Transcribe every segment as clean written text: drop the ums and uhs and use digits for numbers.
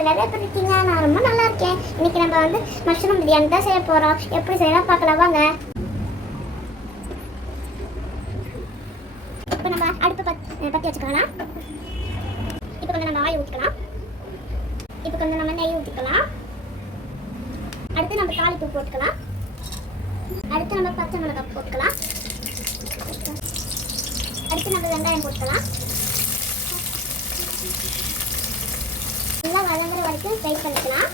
எல்லாரும் எப்படி இருக்கீங்க? நான் ரொம்ப நல்லா இருக்கேன். இன்னைக்கு நம்ம வந்து மஷ்ரூம் பிரியாணி தான் செய்ய போகிறோம். எப்படி செய்யலாம் பார்க்கலாம் வாங்க. இப்போ நம்ம அடுப்பு பற்றி வச்சுக்கலாம். இப்போ கொஞ்சம் நம்ம ஆயில் ஊற்றிக்கலாம். இப்போ கொஞ்சம் நம்ம நெய் ஊற்றிக்கலாம். அடுத்து நம்ம தாளிப்பு போட்டுக்கலாம். அடுத்து நம்ம பச்சை மிளகாய் போட்டுக்கலாம். அடுத்து நம்ம வெங்காயம் போட்டுக்கலாம். நல்லா வதங்குற வரைக்கும் ஃப்ரை பண்ணிக்கலாம்.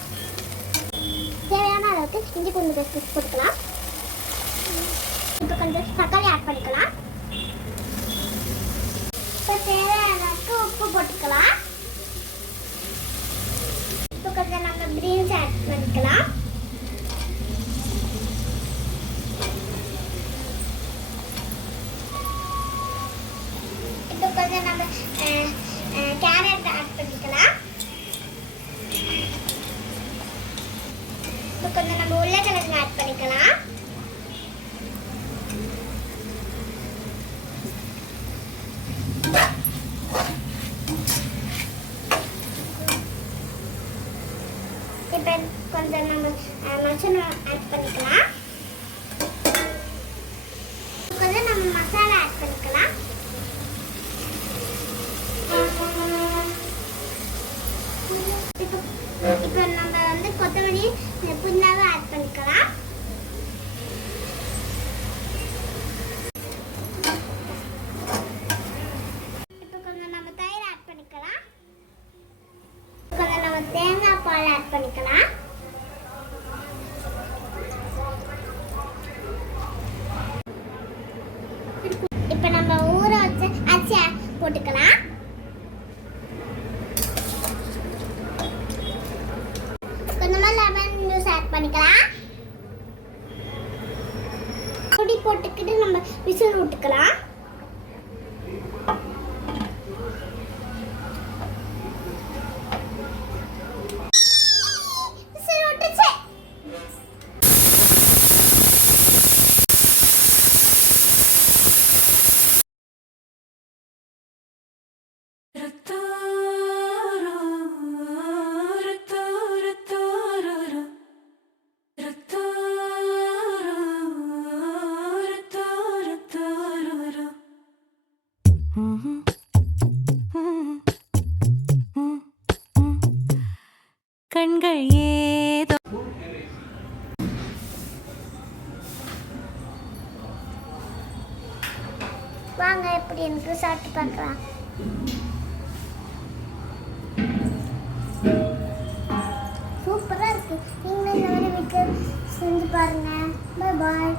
தேவையான அளவுக்கு இஞ்சி பூண்டு பேஸ்ட் போட்டுக்கலாம். இப்போ கொஞ்சம் தக்காளி ஆட் பண்ணிக்கலாம். இப்போ தேவையான அளவுக்கு உப்பு போட்டுக்கலாம். இப்போ கொஞ்சம் நம்ம பீன்ஸ் ஆட் பண்ணிக்கலாம். இப்போ கொஞ்சம் நம்ம கேரட் ஆட் பண்ணிக்கலாம். இப்போ கொஞ்சம் நம்ம உருளைக்கிழங்கு ஆட் பண்ணிக்கலாம். இப்போ கொஞ்சம் நம்ம மஷ்ரூம் ஆட் பண்ணிக்கலாம். கொஞ்சம் நம்ம மசாலா ஆட் பண்ணிக்கலாம். இப்போ நம்ம வந்து கொத்தமல்லி புதினாவை ஆட் பண்ணிக்கலாம். இப்போ கொஞ்சம் நம்ம தயிர் ஆட் பண்ணிக்கலாம். கொஞ்சம் நம்ம தேங்காய் பால் ஆட் பண்ணிக்கலாம். இப்போ நம்ம ஊற வச்ச அரிசி போட்டுக்கலாம். கொஞ்சமா லெமன் ஜூஸ் ஆட் பண்ணிக்கலாம். பொடி போட்டுக்கிட்டு நம்ம விசில் விட்டுக்கலாம். விசில் விட்டுச்சு. கண்கள் ஏதோ வாங்க எப்படி எனக்கு சாப்பிட்டு பார்க்கலாம். சூப்பரா இருக்கு. நீங்களும் இந்த மாதிரி வீட்டில் செஞ்சு பாருங்க. பாய் பாய்.